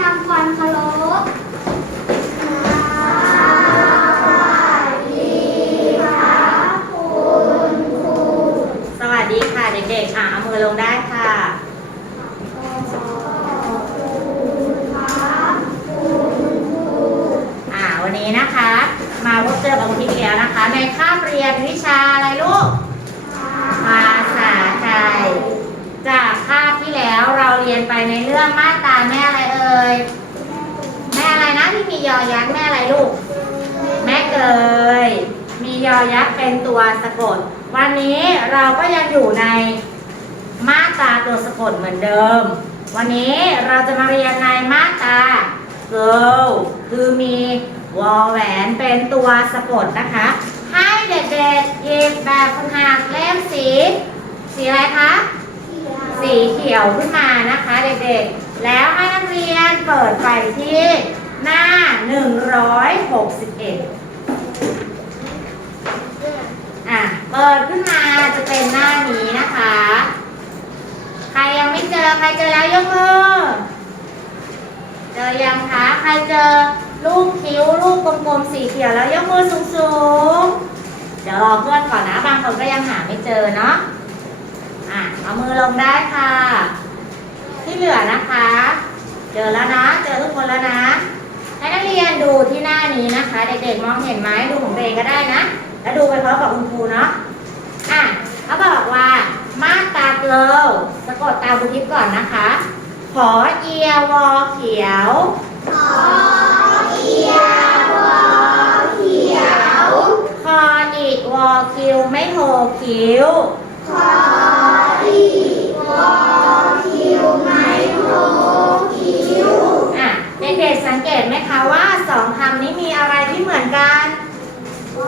ทำความเคารพสวัสดีค่ะเด็กๆ อะเอามือลงได้ค่ะ อ่าวันนี้นะคะ มาพบเจอกับคุณพี่อีกแล้วนะคะ ในคาบเรียนวิชาอะไรลูก แล้วเราเรียนไปในเรื่องมาตราแม่อะไรเอ่ยแม่อะไรนะที่มียอยักษ์แม่อะไรลูก แม่เกยมียอยักษ์เป็นตัวสะกด วันนี้เราก็ยังอยู่ในมาตราตัวสะกดเหมือนเดิม วันนี้เราจะมาเรียนในมาตรา girl คือมีวอลแหวนเป็นตัวสะกดนะคะ ให้เด็กๆหยิบแบบฝึกหัดเล่มสี สีอะไรคะ สีเขียวขึ้นมานะคะเด็กๆ แล้วให้นักเรียนเปิดไปที่หน้า 161 อะ เปิดขึ้นมาจะเป็นหน้านี้นะคะ ใครยังไม่เจอ ใครเจอแล้วยกมือ เจอยังคะ ใครเจอรูปคิ้วรูปกลมๆสีเขียวแล้วยกมือสูงๆ เดี๋ยวรอเพื่อนก่อนนะ บางคนก็ยังหาไม่เจอเนาะ อะเอามือลงได้ค่ะ ที่เหลือนะคะ เจอแล้วนะ เจอทุกคนแล้วนะ ให้นักเรียนดูที่หน้านี้นะคะ เด็กๆมองเห็นไหมดูของตัวเองก็ได้นะ แล้วดูไปพร้อมกับคุณครูเนาะ อะเขาบอกว่า มาตาเกลสะกดตามบุทิปก่อนนะคะ ขอเอียวอเขียว ขอเอียวอเขียว คออีกวอคิวไม่โทคิ้ว เด็กๆสังเกตไหมคะว่าสองคำนี้มีอะไรที่เหมือนกันว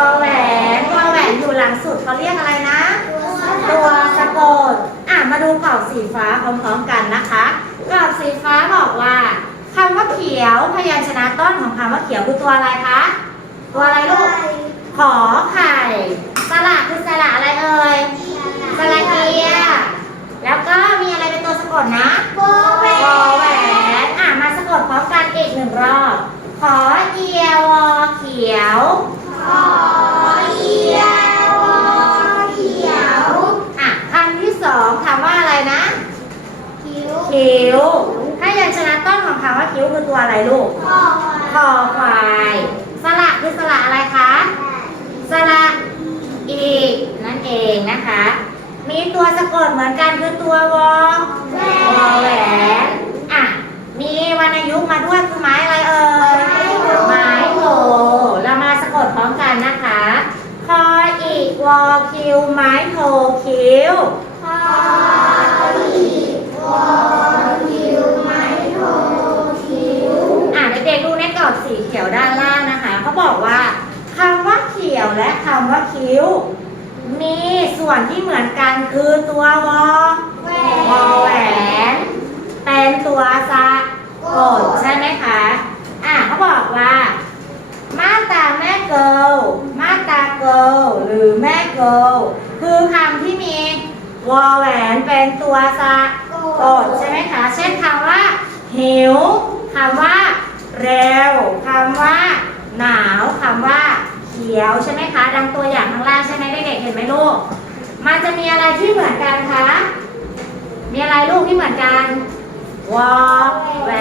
อแหวนวอแหวนอยู่หลังสุดเขาเรียกอะไรนะ ตัวสะกดอะมาดูกรอบสีฟ้าพร้อมๆกันนะคะกรอบสีฟ้าบอกว่าคำว่าเขียวพยัญชนะต้นของคำว่าเขียวคือตัวอะไรคะตัวอะไรลูกขอไข่สระคือสระอะไรเอ่ยสระเกียร์แล้วก็มีอะไรเป็นตัวสะกดนะ อีกหนึ่งรอบ ขอเอียวอเขียว ขอเอียวอเขียวอะคำที่สองคำว่าอะไรนะ คิ้วคิ้ว ถ้ายัญชนะต้นของคำว่าคิ้วคือตัวอะไรลูกขอคอควายสระคือสระอะไรคะสระอีกนั่นเองนะคะ มีตัวสะกดเหมือนกันคือตัววอ แหว วอแหวน อะ มีวรรณยุกต์มาด้วยคือไม้อะไรเอ่ย ไม้โทเรามาสะกดพร้อมกันนะคะ คออีกวอคิวไม้โทคิ้ วขออีวอคิวไม่โทคิวอะเด็กๆดูในกรอบสีเขียวด้านล่างนะคะเขาบอกว่าคำว่าเขียวและคำว่าคิ้ว มีส่วนที่เหมือนกันคือตัววอแหววอแวนเป็นตัวสะกดใช่ไหมคะ อะเขาบอกว่า มาตาแม่เกิลมาตาเกิลหรือแม่เกิล วอแหวนเป็นตัวสะกดใช่ไหมคะ เช่นคำว่า หิวคำว่า เร็วคำว่า หนาวคำว่า เขียวใช่ไหมคะ ดังตัวอย่างข้างล่างใช่ไหมเด็กๆเห็นไหมลูก มันจะมีอะไรที่เหมือนกันคะ มีอะไรลูกที่เหมือนกันวอแหว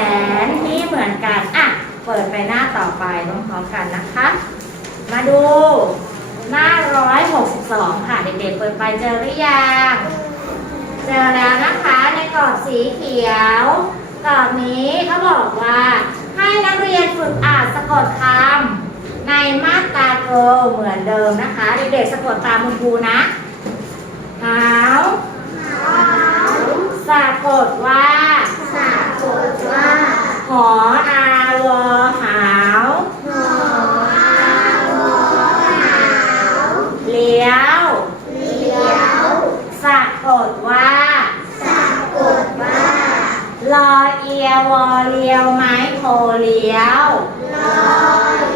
นที่เหมือนกันอะเปิดไปหน้าต่อไปพร้อมๆกันนะคะ มาดูหน้าร้อย 162 ค่ะ เด็กๆเปิดไปเจอหรือยังเจอแล้วนะคะในกรอบสีเขียวกรอบนี้เขาบอกว่า ให้นักเรียนฝึกอ่านสะกดคำในมาตราเกิลเหมือนเดิมนะคะ เด็กๆสะกดตามคุณครูนะหาวสะกดว่าสะกดว่าหออาวอหา ลอเอียวอเลียวไม้โทเลี้ยวลอ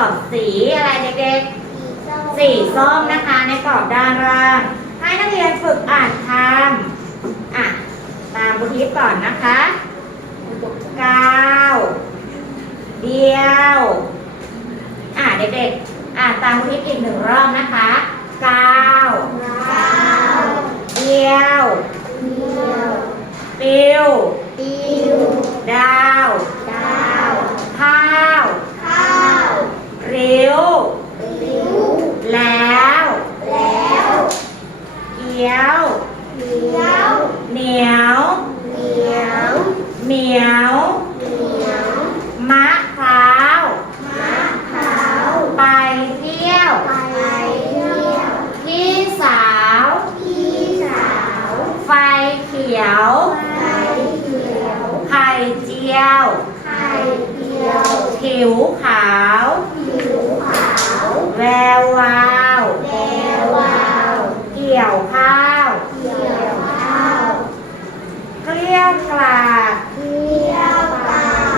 อบสีอะไรเด็กๆ สีส้มนะคะในกรอบด้านล่าง ให้นักเรียนฝึกอ่านคำอะตามบุทิศก่อนนะคะก้าวเดียว อะเด็กๆ อ่านตามบุทิศอีกหนึ่งรอบนะคะก้าวเดียวปิวดาวข้าวริ้ว แล้ว เกี๊ยว เหนียว เหมียว มะพร้าว ไปเที่ยว พี่สาว ไฟเขียว ไข่เจียว ผิวขาว แวววาว เกี่ยวข้าวเกลี้ยวกลาด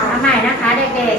ทำใหม่นะคะเด็ก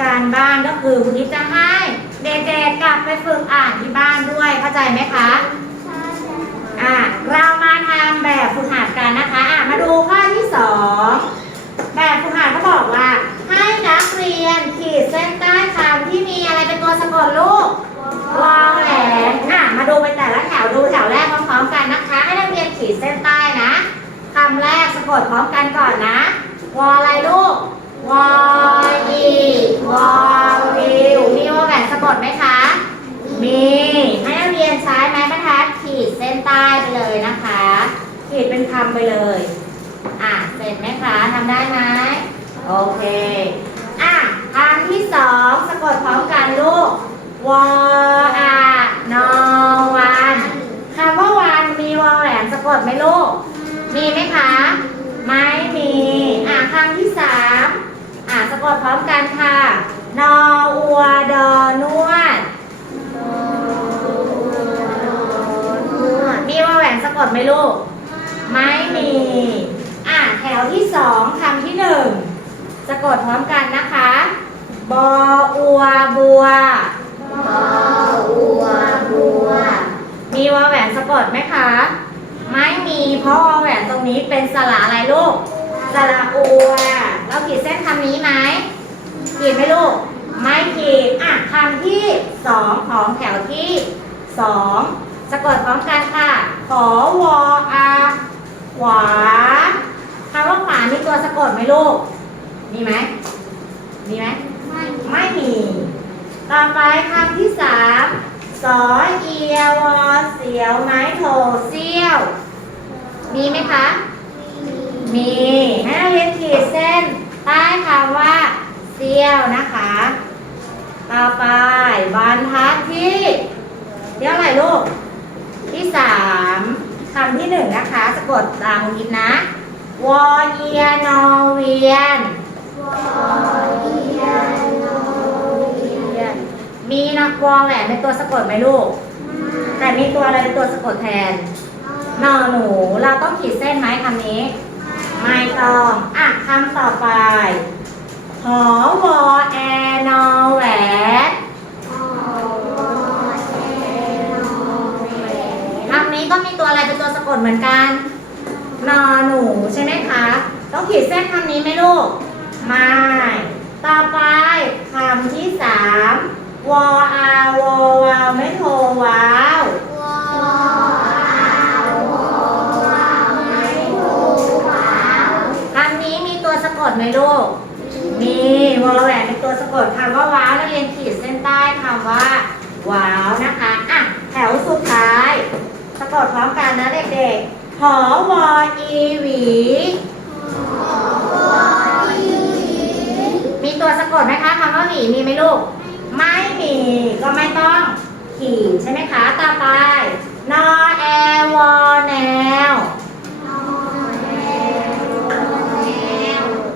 การบ้านก็คือคุณทิพย์จะให้เด็กๆกลับไปฝึกอ่านที่บ้านด้วยเข้าใจไหมคะอะเรามาทำแบบฝึกหัดกันนะคะอะมาดูข้อที่สองแบบฝึกหัดเขาบอกว่า ให้นักเรียนขีดเส้นใต้คำที่มีอะไรเป็นตัวสะกดลูกวอแหวนอะมาดูไปแต่ละแถวดูแถวแรกพร้อมๆกันนะคะ ให้นักเรียนขีดเส้นใต้นะคำแรกสะกดพร้อมกันก่อนนะวออะไรลูกวออีวอวิวมีวอแหวนสะกดไหมคะ มีให้นักเรียนใช้ไม้บรรทัดขีดเส้นใต้ไปเลยนะคะ ขีดเป็นคำไปเลย อะ เสร็จไหมคะทำได้ไหมโอเค อะคำที่สองสะกดพร้อมกันลูกวออานอวันคำว่าวันมีวอแหวนสะกดไหมลูก มีไหมคะ ไม่มี อะคำที่สามอะสะกดพร้อมกันค่ะ นออัวดอนวด มีวอแหวนสะกดไหมลูก ไม่มี วที่สองคำที่หนึ่งสะกดพร้อมกันนะคะบออัวบัว มีวอแหวนสะกดไหมคะ ไม่มี เพราะวอแหวนตรงนี้เป็นสระอะไรลูก สระอัว เราขีดเส้นคำนี้ไหมขีดไหมลูก ไม่ขีด อะคำที่สองของแถวที่สองสะกดพร้อมกันค่ะ ขอวออาขวาคำว่า ขวามีตัวสะกดไหมลูก มีไหม มีไหม ไม่ไม่มี ต่อไปคำที่สามสอเอียวอเสียวไม้โทเซี่ยว มีไหมคะ มี ให้นักเรียนขีดเส้น ใต้คำว่าเซี่ยวนะคะ ต่อไปบรรทัดที่เรียกอะไรลูก ที่สามคำที่หนึ่งนะคะ สะกดตามคุณกินนะ วอเอียนอเวียน มีนักวอแหวนเป็นตัวสะกดไหมลูก แต่มีตัวอะไรเป็นตัวสะกดแทนนอหนู เราต้องขีดเส้นไหมคำนี้ ไม่ต้อง อะคำต่อไป หอวอแอนอแหวนคำนี้ก็มีตัวอะไรเป็นตัวสะกดเหมือนกัน นอหนูใช่ไหมคะ ต้องขีดเส้นคำนี้ไหมลูก ไม่ ต่อไปคำที่สามวออาวอวาวไม่โทว้าวคำนี้มีตัวสะกดไหมลูก มีวอลแหวนเป็นตัวสะกดคำว่าว้าวนักเรียนขีดเส้นใต้คำว่าว้าวนะคะ อะ แถวสุดท้าย สะกดพร้อมกันนะเด็กๆ อวออีหวี มีตัวสะกดไหมคะคำว่าหวีมีไหมลูก ไม่มีก็ไม่ต้องขีดใช่ไหมคะ ต่อไป นอแอวอแนว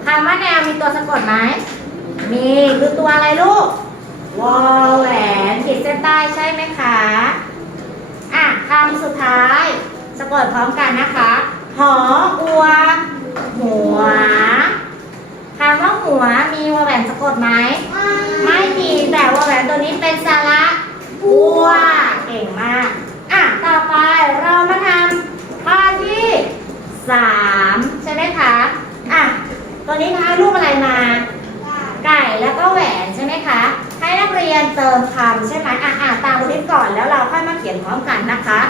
คำว่าแนวมีตัวสะกดไหม มีคือตัวอะไรลูก วอแหวนขีดเส้นใต้ใช่ไหมคะ อะคำสุดท้าย สะกดพร้อมกันนะคะ หออัว หัวคำว่าหัวมีวอแหวนสะกดไหม ไม่มีแต่วอแหวนตัวนี้เป็นสระอัว เก่งมาก อะ ต่อไปเรามาทำข้อที่สามใช่ไหมคะ อะ ตัวนี้นะคะรูปอะไรมา ไก่แล้วก็แหวนใช่ไหมคะ ให้นักเรียนเติมคำใช่ไหมอะอ่านตามคลิปก่อนแล้วเราค่อยมาเขียนพร้อมกันนะคะ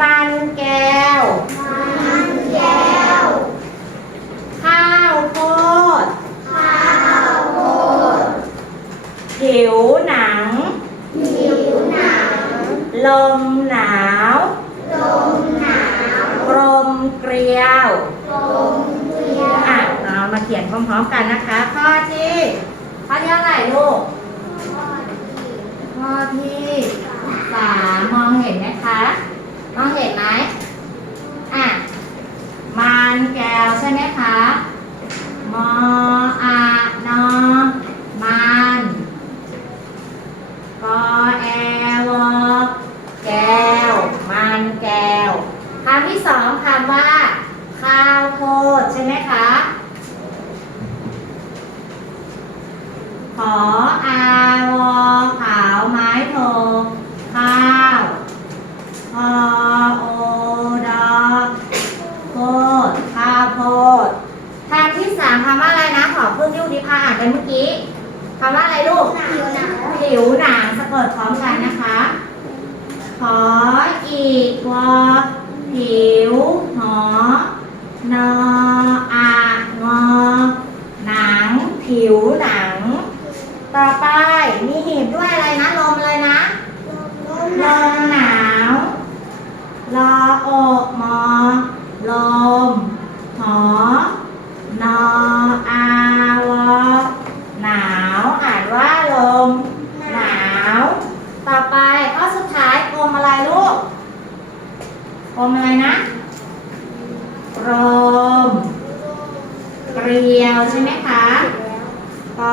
มันแก้ว มันแก้ว ข้าวโพด ข้าวโพด ผิวหนัง ผิวหนัง ลมหนาว ลมหนาว กลมเกลียวลมเกลียวอะเรามาเขียนพร้อมๆกันนะคะ ข้อที่ข้อที่เท่าไหร่ลูก ข้อที่สามมองเห็นไหมคะ มองเห็นไหมอะ มันแก้วใช่ไหมคะ มออานอมันกอแอวอแก้ว มันแก้วคำที่สองคำว่า ข้าวโพดใช่ไหมคะ ขออาวอขาวไม้โท ข้าวพอโอดอโพดข้าวโพดคำที่สามคำว่า อะไรนะขอเพิ่งยุดิพาอ่านไปเมื่อกี้คำว่าอะไรลูก ผิวหนังผิวหนังสะกดพร้อมกันนะคะ ขออีกวอผิวหอนออางอหนัง ผิวหนัง ต่อไปมีหีบด้วยอะไรนะ ลมอะไรนะ ลมหนาวรอโอกมอลมหอนออาวอหนาว อ่านว่าลม หนาว ต่อไปข้อสุดท้ายกลมอะไรลูกกลมอะไรนะกลมเกลียวใช่ไหมคะก็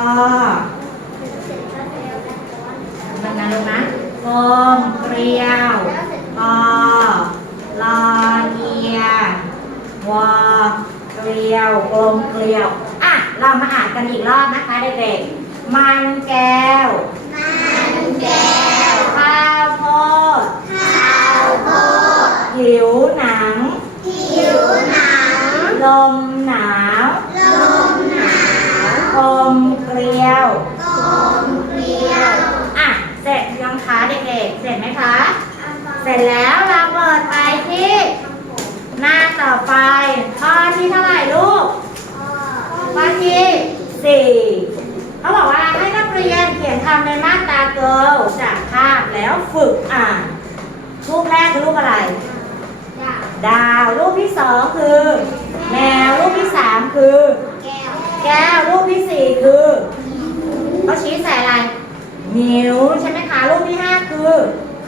มันนะลูกนะกลมเกลียวกอลอเอียวอเกลียวกลมเกลียว อะ เรามาอ่านกันอีกรอบนะคะเด็กๆ มันแก้ว มันแก้ว ข้าวโพด ข้าวโพด ผิวหนัง ผิวหนัง ลมหนาว ลมหนาวกลมเกลียวกลมเกลียว อะ เสร็จยังคะเด็กๆ เสร็จไหมคะ เสร็จแล้วเราเปิดไปที่ หน้าต่อไปข้อที่เท่าไหร่ลูกข้อที่สี่เขาบอกว่าให้นักเรียนเขียนคำในมาตราเกิลจากภาพแล้วฝึกอ่านรูปแรกคือรูปอะไร ดาวรูปที่สองคือ แมวรูปที่สามคือ แก้วแก้วรูปที่สี่คือเขาชี้ใส่อะไรนิ้วใช่ไหมคะรูปที่ห้าคือ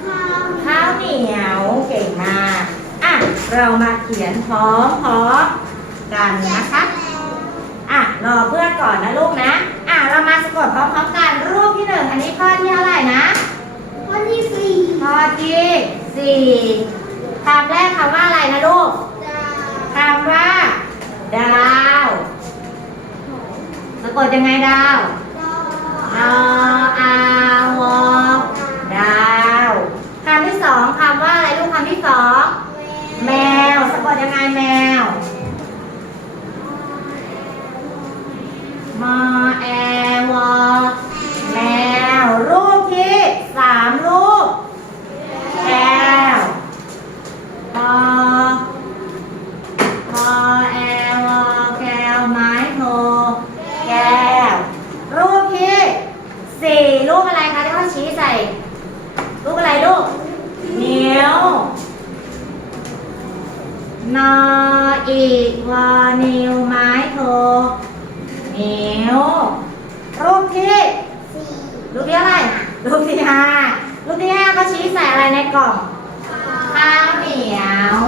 ข้าวข้าวเหนียวเก่งมากอะเรามาเขียนพร้อมพร้อมๆกันนะคะอะรอเพื่อนก่อนนะลูกนะอะเรามาสะกดพร้อมๆกันรูปที่หนึ่งอันนี้ข้อที่เท่าไหร่นะข้อที่สี่ข้อที่สี่คำแรกคำว่าอะไรนะลูกดาว คำว่า ดาวสะกดยังไงดาวดออาวอดาวคำที่สองคำว่าอะไรลูกคำที่สองแมวสะกดยังไงแมวมอแอแมว รูปที่สามรูป แก้วพอพอแอลอแก้วไม้โทแก้ว รูปที่สี่รูปอะไรคะที่เขาชี้ใส่ รูปอะไรลูกนิ้วน ออีกวอนิวไม้โทนิ้วรูปที่สี่รูปที่อะไรหลูกที่ห้าลูกที่ห้าก็ชี้ใส่อะไรในกล่องข้าวเหนียว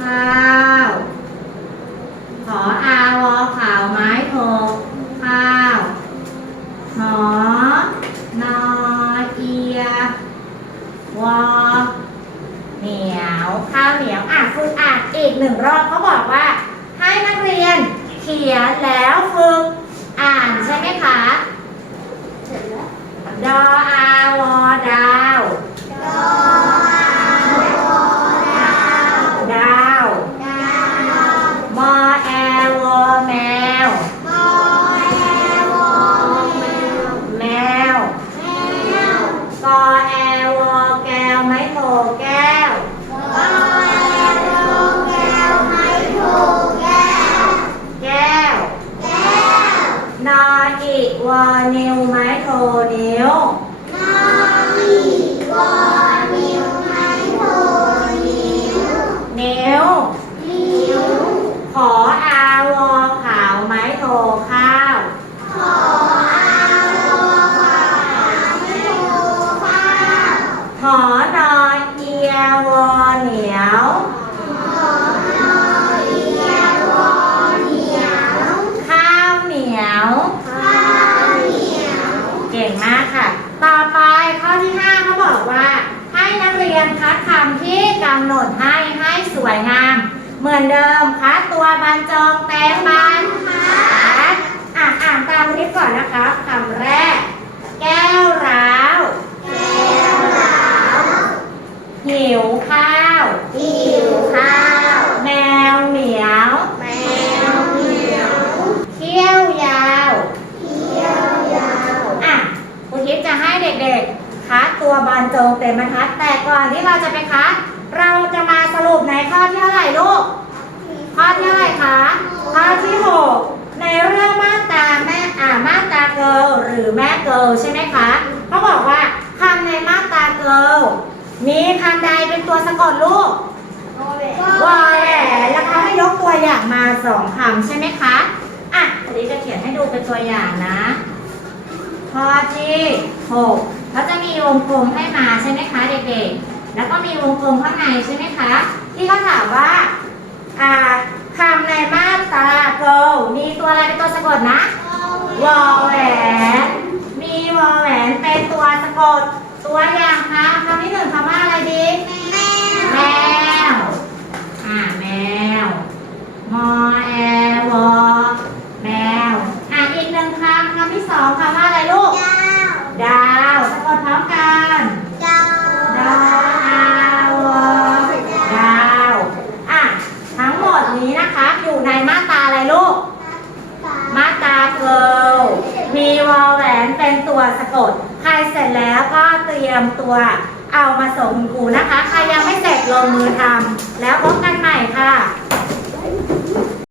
ข้าวขออาวอขาวไม้โทข้าวหอนอเอียวอเหนียว ข้าวเหนียวอะฝึกอ่านอีกหนึ่งรอบเขาบอกว่า ให้นักเรียนเขียนแล้วฝึกอ่านใช่ไหมคะดอ ร่ลูกข้อที่เท่าไหร่คะข้อที่หกในเรื่องมาตาแม่อ่ามาตาเกิลหรือแม่เกิลใช่ไหมคะเขาบอกว่าคำในมาตาเกิลมีคำใดเป็นตัวสะกดลูกวอแหวนแล้วเขาให้ยกตัวอย่างมาสองคำใช่ไหมคะอะทีนี้จะเขียนให้ดูเป็นตัวอย่างนะข้อที่หกเขาจะมีวงกลมให้มาใช่ไหมคะเด็กๆ แล้วก็มีวงกลมข้างในใช่ไหมคะ ที่ก็ถามว่าอ่าคำในมาตราโกมีตัวอะไรเป็นตัวสะกดนะวอแหวนมีวอแหวนเป็นตัวสะกด ตัวอย่างคะคำที่หนึ่งคำว่าอะไรดี